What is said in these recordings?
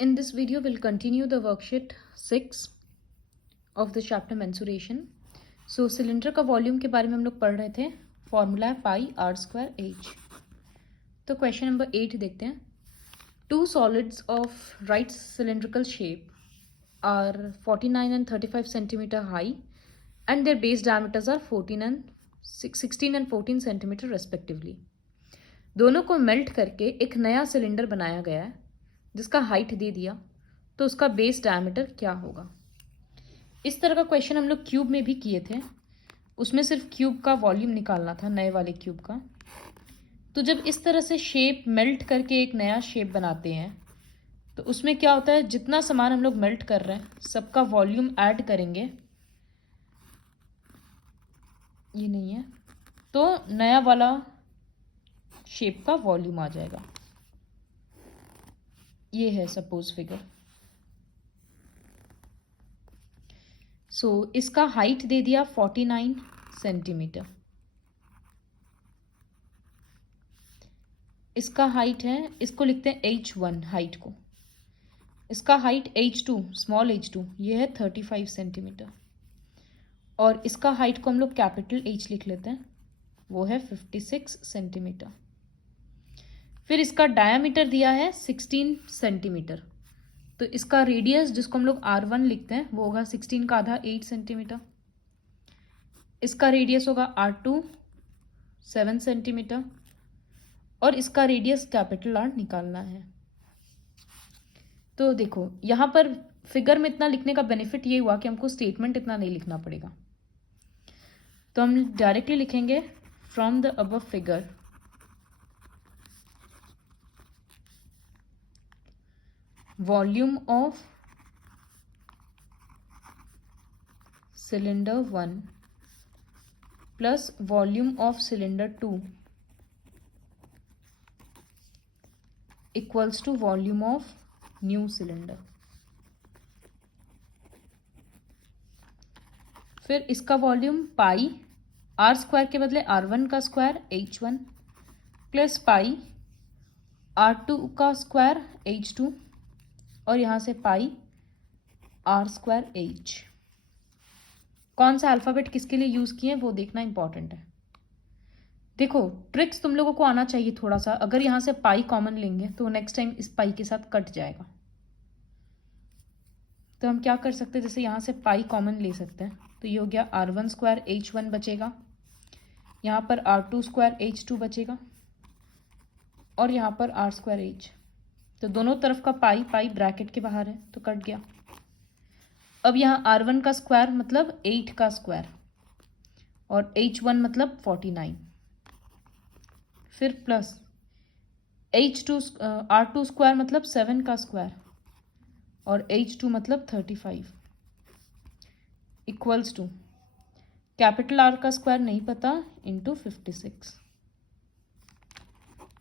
In this video, we'll continue the worksheet 6 of the chapter mensuration. So cylinder का volume के बारे में हम लोग पढ़ रहे थे. फॉर्मूला है पाई आर स्क्वायर एच. तो क्वेश्चन नंबर 8 देखते हैं. Two solids of right cylindrical shape are 49 and 35 centimeter high and their base diameters are 16 and 14 centimeter respectively. दोनों को मेल्ट करके एक नया सिलेंडर बनाया गया है जिसका हाइट दे दिया, तो उसका बेस डायमीटर क्या होगा. इस तरह का क्वेश्चन हम लोग क्यूब में भी किए थे. उसमें सिर्फ क्यूब का वॉल्यूम निकालना था, नए वाले क्यूब का. तो जब इस तरह से शेप मेल्ट करके एक नया शेप बनाते हैं तो उसमें क्या होता है, जितना सामान हम लोग मेल्ट कर रहे हैं सबका वॉल्यूम ऐड करेंगे. ये नहीं है तो नया वाला शेप का वॉल्यूम आ जाएगा. ये है सपोज फिगर. सो इसका हाइट दे दिया 49 सेंटीमीटर. इसका हाइट है, इसको लिखते हैं h1 हाइट को. इसका हाइट h2 स्मॉल h2 ये है 35 सेंटीमीटर. और इसका हाइट को हम लोग कैपिटल H लिख लेते हैं, वो है 56 सेंटीमीटर. फिर इसका डायामीटर दिया है 16 सेंटीमीटर. तो इसका रेडियस जिसको हम लोग R1 लिखते हैं वो होगा 16 का आधा 8 सेंटीमीटर. इसका रेडियस होगा R2 7 सेंटीमीटर. और इसका रेडियस कैपिटल R निकालना है. तो देखो यहाँ पर फिगर में इतना लिखने का बेनिफिट ये हुआ कि हमको स्टेटमेंट इतना नहीं लिखना पड़ेगा. तो हम डायरेक्टली लिखेंगे from the above figure volume of cylinder 1 plus volume of cylinder 2 equals to volume of new cylinder. फिर इसका वॉल्यूम पाई आर स्क्वायर के बदले R1 का square H1 plus pi R2 का स्क्वायर H2 और यहाँ से पाई आर स्क्वायर H. कौन सा अल्फ़ाबेट किसके लिए यूज़ किए वो देखना इंपॉर्टेंट है. देखो ट्रिक्स तुम लोगों को आना चाहिए थोड़ा सा. अगर यहाँ से पाई कॉमन लेंगे तो नेक्स्ट टाइम इस पाई के साथ कट जाएगा. तो हम क्या कर सकते हैं, जैसे यहाँ से पाई कॉमन ले सकते हैं. तो ये हो गया R1 स्क्वायर H1 बचेगा, यहाँ पर R2 स्क्वायर H2 बचेगा और यहाँ पर R स्क्वायर H. तो दोनों तरफ का पाई पाई ब्रैकेट के बाहर है तो कट गया. अब यहाँ R1 का स्क्वायर मतलब 8 का स्क्वायर और H1 मतलब 49. फिर प्लस H2 R2 स्क्वायर मतलब 7 का स्क्वायर और H2 मतलब 35 इक्वल्स टू कैपिटल R का स्क्वायर नहीं पता इंटू 56.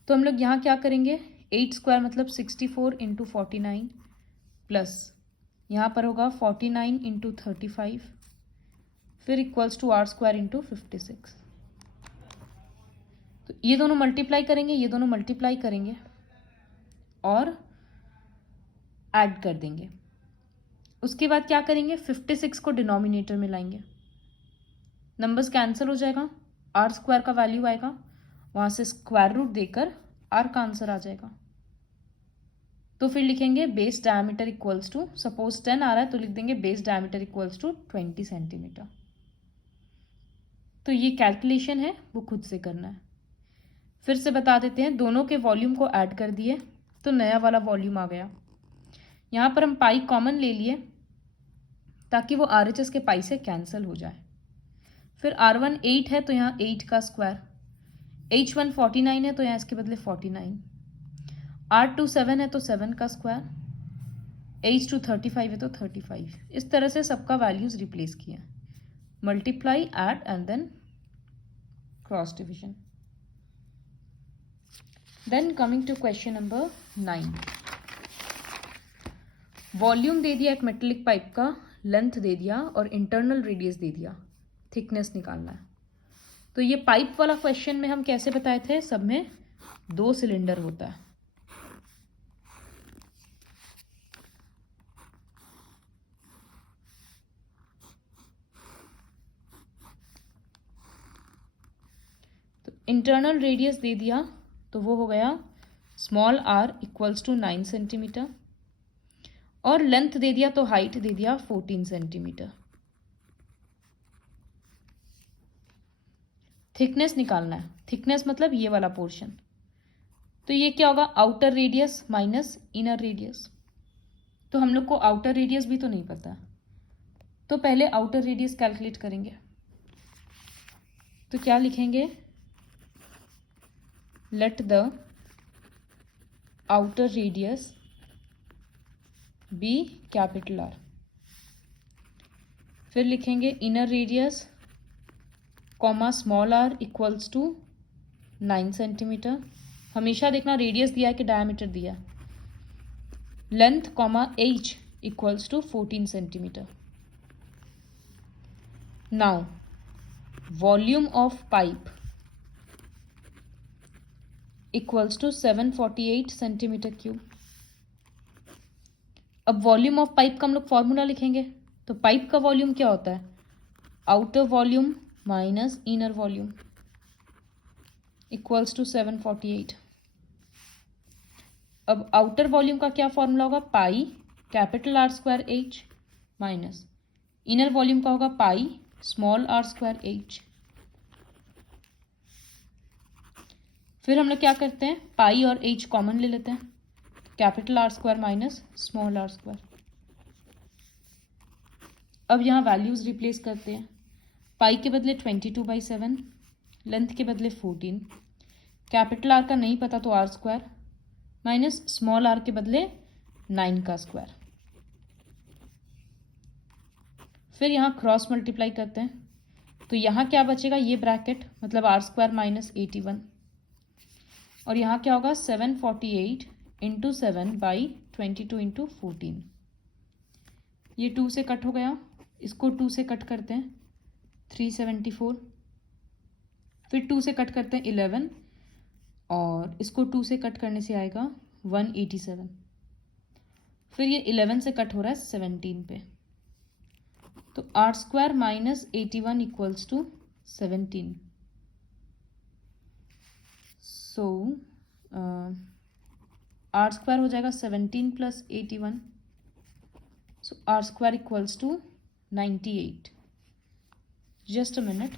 तो हम लोग यहाँ क्या करेंगे, 8 स्क्वायर मतलब 64 इंटू 49 प्लस यहाँ पर होगा 49 इंटू 35 फिर equals to R square into 56. तो ये दोनों मल्टीप्लाई करेंगे, ये दोनों मल्टीप्लाई करेंगे और ऐड कर देंगे. उसके बाद क्या करेंगे, 56 को डिनोमिनेटर में लाएंगे. नंबर्स कैंसिल हो जाएगा, आर स्क्वायर का वैल्यू आएगा, वहाँ से स्क्वायर रूट देकर आर का आंसर आ जाएगा. तो फिर लिखेंगे base diameter equals to, suppose 10 आ रहा है तो लिख देंगे base diameter equals to 20 centimetre. तो ये कैलकुलेशन है वो खुद से करना है. फिर से बता देते हैं, दोनों के वॉल्यूम को ऐड कर दिए तो नया वाला वॉल्यूम आ गया. यहाँ पर हम पाई कॉमन ले लिए ताकि वो RHS के पाई से कैंसिल हो जाए. फिर R1 8 है तो यहाँ 8 का स्क्वायर, H1 49 है तो यहाँ इसके बदले 49, R2 7 है तो 7 का स्क्वायर, H2 35 है तो 35. इस तरह से सबका वैल्यूज रिप्लेस किया, multiply add and then cross division. Then coming to question number 9. Volume दे दिया एक मेटेलिक पाइप का, लेंथ दे दिया और इंटरनल रेडियस दे दिया, थिकनेस निकालना है. तो ये पाइप वाला क्वेश्चन में हम कैसे बताए थे, सब में 2 सिलेंडर होता है. इंटरनल रेडियस दे दिया तो वो हो गया small r equals to 9 centimetre, और लेंथ दे दिया तो हाइट दे दिया 14 सेंटीमीटर। थिकनेस निकालना है, थिकनेस मतलब ये वाला पोर्शन, तो ये क्या होगा, outer radius minus inner radius. तो हम लोग को आउटर रेडियस भी तो नहीं पता, तो पहले आउटर रेडियस कैलकुलेट करेंगे। तो क्या लिखेंगे, let the outer radius be capital R. फिर लिखेंगे inner radius comma small R equals to 9 centimetre. हमेशा देखना रेडियस दिया है कि डायमीटर दिया है। Length comma H equals to 14 centimetre. Now volume of pipe equals to 748 centimetre cube. अब वॉल्यूम ऑफ पाइप का हम लोग फॉर्मूला लिखेंगे। तो पाइप का वॉल्यूम क्या होता है, outer volume minus inner volume equals to 748। अब आउटर वॉल्यूम का क्या फॉर्मूला होगा, pi capital R square H minus inner volume का होगा pi small R square H. फिर हम लोग क्या करते हैं, पाई और एच कॉमन ले लेते हैं, capital R square minus small R square. अब यहाँ वैल्यूज रिप्लेस करते हैं। पाई के बदले 22/7, लेंथ के बदले 14, कैपिटल आर का नहीं पता तो R square minus small R के बदले 9 का स्क्वायर। फिर यहाँ क्रॉस मल्टीप्लाई करते हैं, तो यहाँ क्या बचेगा, ये ब्रैकेट मतलब आर स्क्वायर माइनस 81, और यहाँ क्या होगा 748 इंटू 7/22 इंटू 14। ये 2 से कट हो गया, इसको 2 से कट करते हैं 374, फिर 2 से कट करते हैं 11, और इसको 2 से कट करने से आएगा 187, फिर ये 11 से कट हो रहा है 17 पे, तो R square minus 81 equals to 17। So R square हो जाएगा 17 plus 81, so R square equals to 98। Just a minute.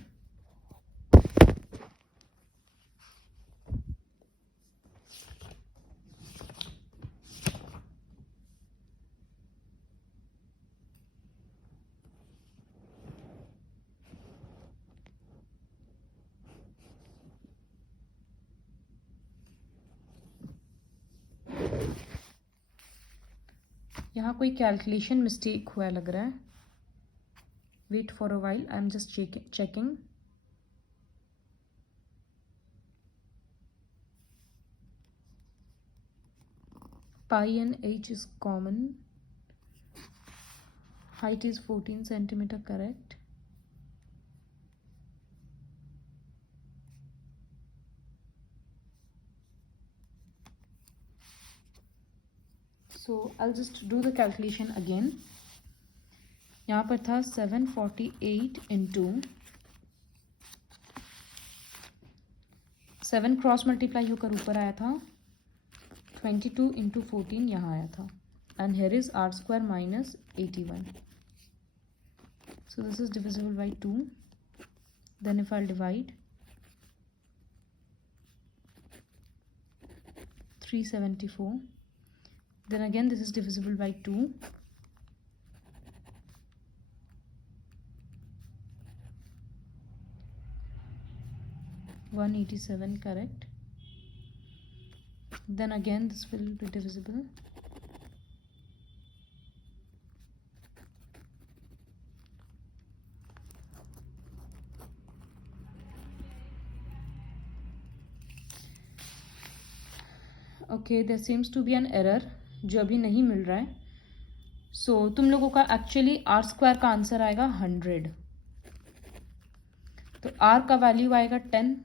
यहाँ कोई कैलकुलेशन मिस्टेक हुआ लग रहा है, wait for a while, I am just checking. Pi and H is common, height is 14 centimeter, correct? So I'll just do the calculation again. यहाँ पर था 748 into 7 cross multiply होकर ऊपर आया था, 22 इंटू 14 यहाँ आया था, and here is r square minus 81. So this is divisible by 2. Then if I'll divide 374, then again this is divisible by 2. (187) correct. Then again this will be divisible. Okay, there seems to be an error जो अभी नहीं मिल रहा है। So तुम लोगों का actually are square का answer आएगा 100, तो आर का वैल्यू आएगा 10।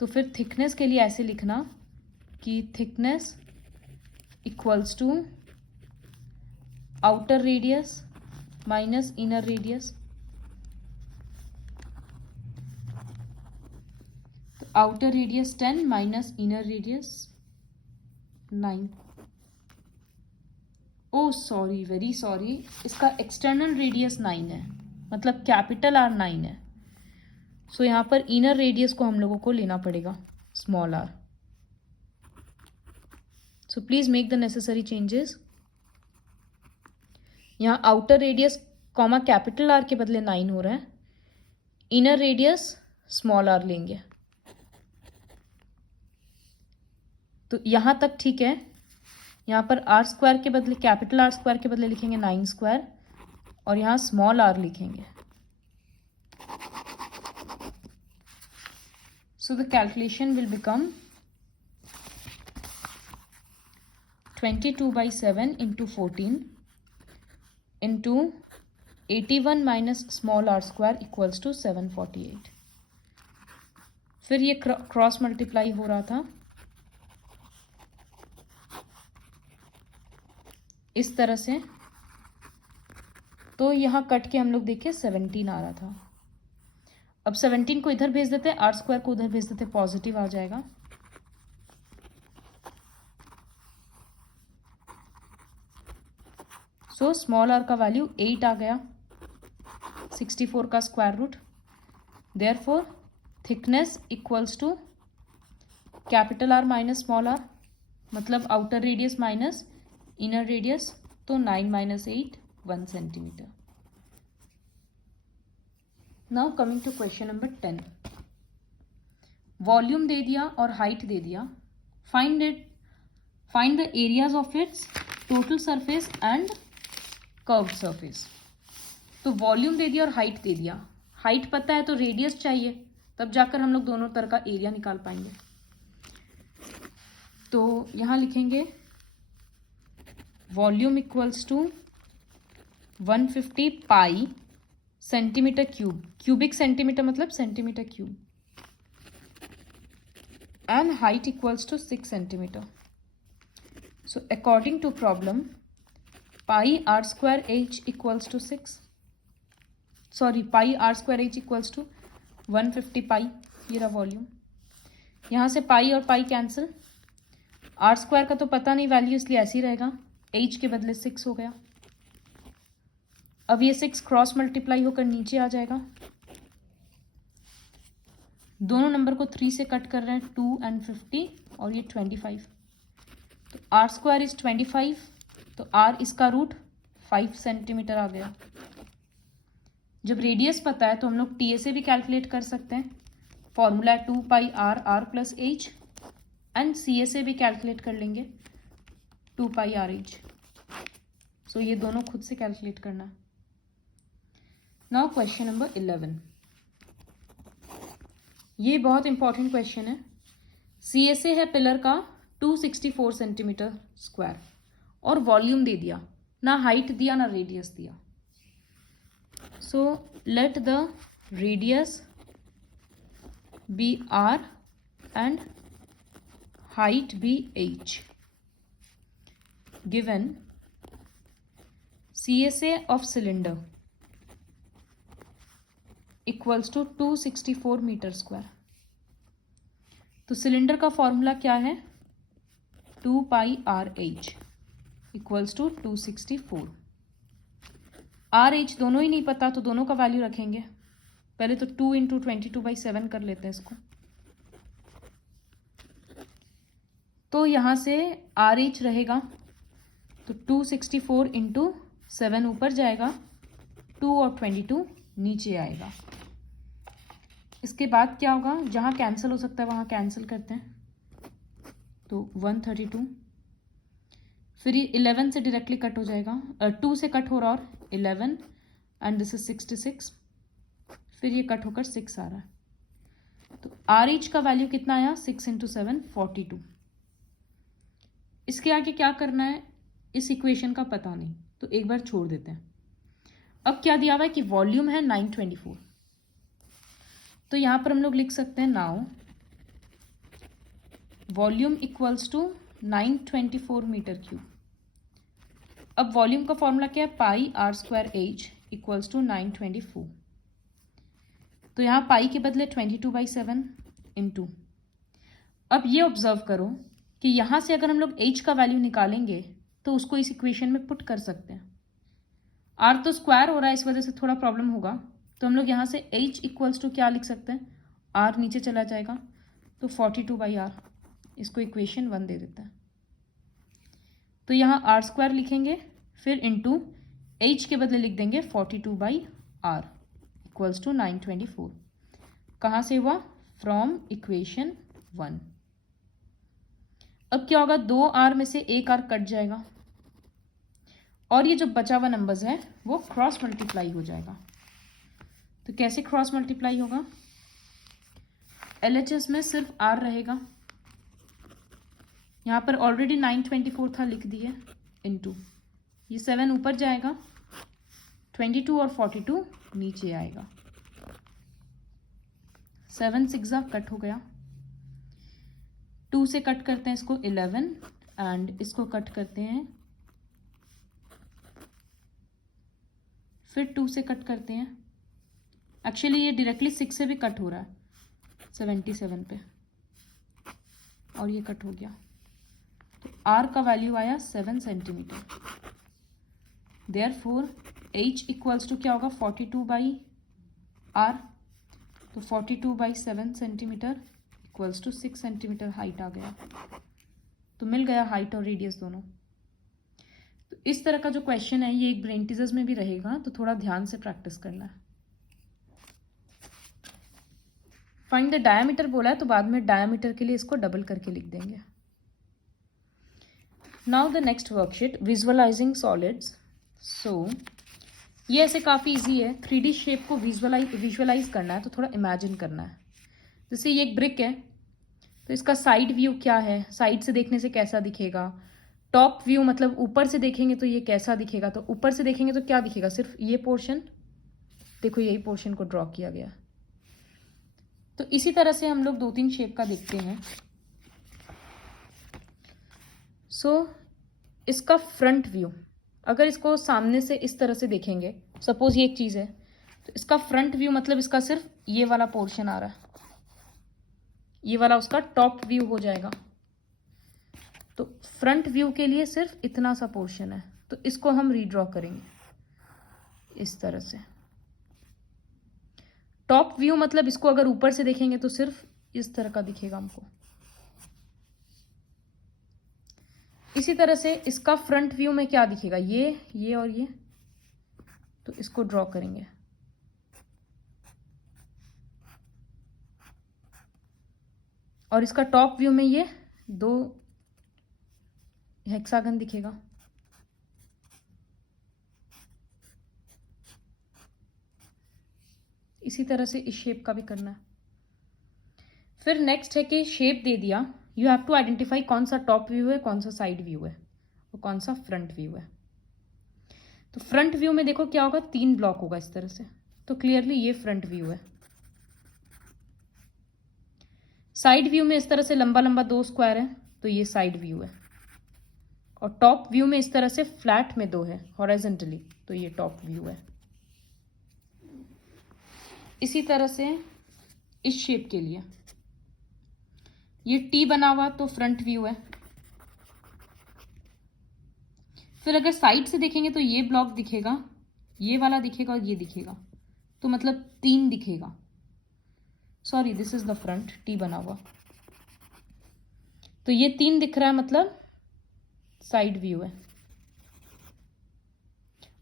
तो फिर थिकनेस के लिए ऐसे लिखना कि thickness equals to outer radius minus inner radius. Outer radius 10 minus inner radius 9। Oh sorry, very sorry, इसका एक्सटर्नल रेडियस 9 है, मतलब कैपिटल R 9 है। सो यहाँ पर इनर रेडियस को हम लोगों को लेना पड़ेगा small r। So please make the necessary changes. यहाँ outer radius comma capital R के बदले 9 हो रहा है, इनर रेडियस स्मॉल r लेंगे। तो यहाँ तक ठीक है। यहाँ पर r स्क्वायर के बदले कैपिटल R स्क्वायर के बदले लिखेंगे 9 स्क्वायर और यहाँ स्मॉल r लिखेंगे। So the calculation will become 22/7 into 14 into 81 minus small r square equals to 748। फिर ये क्रॉस मल्टीप्लाई हो रहा था इस तरह से, तो यहाँ कट के हम लोग देखें 17 आ रहा था। अब 17 को इधर भेज देते हैं, r स्क्वायर को उधर भेज देते हैं, पॉजिटिव आ जाएगा। सो स्मॉल r का वैल्यू 8 आ गया, 64 का square root. Therefore thickness equals to capital R minus small r, मतलब outer radius minus inner radius, तो 9 minus 8 1 centimetre. Now coming to question number 10। Volume दे दिया और हाइट दे दिया। Find the areas of its total surface and curved surface. तो volume दे दिया और हाइट दे दिया। हाइट पता है तो रेडियस चाहिए, तब जाकर हम लोग दोनों तरह का एरिया निकाल पाएंगे। तो यहाँ लिखेंगे volume equals to 150 pi centimetre cube, cubic centimetre मतलब centimetre cube, and height equals to 6 centimetre. So according to problem pi r square h equals to 6, sorry pi r square h equals to 150 पाई। ये रहा volume. यहाँ से पाई और pi cancel, r square का तो पता नहीं वैल्यू, इसलिए ऐसे ही रहेगा, h के बदले 6 हो गया। अब ये 6 क्रॉस मल्टीप्लाई होकर नीचे आ जाएगा। दोनों नंबर को 3 से कट कर रहे हैं, 2 and 50, और ये 25। तो r स्क्वायर इज 25, तो r इसका रूट 5 सेंटीमीटर आ गया। जब रेडियस पता है तो हम लोग TA से भी कैलकुलेट कर सकते हैं। Formula 2 pi r plus h, and CA से भी कैलकुलेट कर लेंगे 2 पाई RH। सो ये दोनों खुद से कैलकुलेट करना। Now question number 11। ये बहुत इंपॉर्टेंट क्वेश्चन है। CSA है पिलर का 264 सेंटीमीटर स्क्वायर, और वॉल्यूम दे दिया, ना हाइट दिया ना रेडियस दिया। So let the radius be r and height be h। Given CSA of cylinder equals to 264 metre square. तो सिलेंडर का फॉर्मूला क्या है, 2 pi RH equals to 264। RH दोनों ही नहीं पता, तो दोनों का वैल्यू रखेंगे। पहले तो 2 इंटू 22/7 कर लेते हैं इसको। तो यहाँ से RH रहेगा, तो 264 इंटू 7 ऊपर जाएगा, 2 और 22 नीचे आएगा। इसके बाद क्या होगा, जहाँ कैंसिल हो सकता है वहाँ कैंसिल करते हैं, तो 132। फिर ये 11 से डायरेक्टली कट हो जाएगा, 2 से कट हो रहा और 11, एंड दिस इज 66। फिर ये कट होकर 6 आ रहा है। तो RH का वैल्यू कितना आया, 6 इंटू 7 42। इसके आगे क्या करना है इस इक्वेशन का पता नहीं, तो एक बार छोड़ देते हैं। अब क्या दिया हुआ है कि वॉल्यूम है 924, तो यहां पर हम लोग लिख सकते हैं now volume equals to 924 metre cube. अब वॉल्यूम का फॉर्मूला क्या है, pi r square h equals to 924। तो यहाँ पाई के बदले 22/7 इंटू अब ये ऑब्जर्व करो कि यहाँ से अगर हम लोग h का वैल्यू निकालेंगे तो उसको इस इक्वेशन में पुट कर सकते हैं। r तो स्क्वायर हो रहा है, इस वजह से थोड़ा प्रॉब्लम होगा, तो हम लोग यहाँ से h इक्वल्स टू क्या लिख सकते हैं, r नीचे चला जाएगा तो 42/r, इसको इक्वेशन 1 दे देता है। तो यहाँ r स्क्वायर लिखेंगे, फिर इंटू h के बदले लिख देंगे 42/r इक्वल्स टू 924। कहाँ से हुआ, फ्रॉम इक्वेशन 1। अब क्या होगा, 2r में से 1r कट जाएगा और ये जो बचा हुआ नंबर्स है वो क्रॉस मल्टीप्लाई हो जाएगा। तो कैसे क्रॉस मल्टीप्लाई होगा, LHS में सिर्फ r रहेगा, यहाँ पर ऑलरेडी 924 था लिख दिए, इनटू ये 7 ऊपर जाएगा, 22 और 42 नीचे आएगा, 7 6 कट हो गया, 2 से कट करते हैं इसको 11 एंड इसको कट करते हैं, फिर 2 से कट करते हैं, एक्चुअली ये डायरेक्टली 6 से भी कट हो रहा है 77 पे, और ये कट हो गया, तो r का वैल्यू आया 7 centimetre. Therefore h equals to क्या होगा, 42/r, तो 42/7 centimetre equals to 6 centimetre height आ गया। तो मिल गया हाइट और रेडियस दोनों। तो इस तरह का जो क्वेश्चन है ये एक ब्रेन टीजर्स में भी रहेगा, तो थोड़ा ध्यान से प्रैक्टिस करना है। फाइंड द डायमीटर बोला है, तो बाद में डायमीटर के लिए इसको डबल करके लिख देंगे। Now the next worksheet, visualising solids. So ये ऐसे काफ़ी इजी है, 3D शेप को विजुअलाइज करना है, तो थोड़ा इमेजिन करना है। जैसे ये एक ब्रिक है, तो इसका साइड व्यू क्या है, साइड से देखने से कैसा दिखेगा, टॉप व्यू मतलब ऊपर से देखेंगे तो ये कैसा दिखेगा, तो ऊपर से देखेंगे तो क्या दिखेगा, सिर्फ ये पोर्शन, देखो यही पोर्शन को ड्रॉ किया गया। तो इसी तरह से हम लोग 2-3 शेप का देखते हैं। सो इसका फ्रंट व्यू, अगर इसको सामने से इस तरह से देखेंगे, सपोज ये एक चीज़ है, तो इसका फ्रंट व्यू मतलब इसका सिर्फ ये वाला पोर्शन आ रहा है, ये वाला उसका टॉप व्यू हो जाएगा। तो फ्रंट व्यू के लिए सिर्फ इतना सा पोर्शन है, तो इसको हम रीड्रॉ करेंगे इस तरह से। टॉप व्यू मतलब इसको अगर ऊपर से देखेंगे तो सिर्फ इस तरह का दिखेगा हमको। इसी तरह से इसका फ्रंट व्यू में क्या दिखेगा, ये और ये, तो इसको ड्रॉ करेंगे। और इसका टॉप व्यू में ये 2 हेक्सागन दिखेगा। इसी तरह से इस शेप का भी करना है। फिर नेक्स्ट है कि शेप दे दिया, यू हैव टू आइडेंटिफाई कौन सा टॉप व्यू है, कौन सा साइड व्यू है और कौन सा फ्रंट व्यू है। तो फ्रंट व्यू में देखो क्या होगा, 3 ब्लॉक होगा इस तरह से, तो क्लियरली ये फ्रंट व्यू है। साइड व्यू में इस तरह से लंबा लंबा 2 स्क्वायर है, तो ये साइड व्यू है। और टॉप व्यू में इस तरह से फ्लैट में 2 है हॉरिजॉन्टली, तो ये टॉप व्यू है। इसी तरह से इस शेप के लिए ये टी बना हुआ तो फ्रंट व्यू है। फिर अगर साइड से देखेंगे तो ये ब्लॉक दिखेगा, ये वाला दिखेगा और ये दिखेगा, तो मतलब 3 दिखेगा। Sorry, this is the front, T बना हुआ, तो ये 3 दिख रहा है, मतलब साइड व्यू है।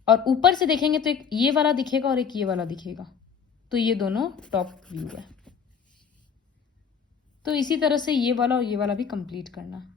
और ऊपर से देखेंगे तो एक ये वाला दिखेगा और एक ये वाला दिखेगा, तो ये दोनों टॉप व्यू है। तो इसी तरह से ये वाला और ये वाला भी कंप्लीट करना है।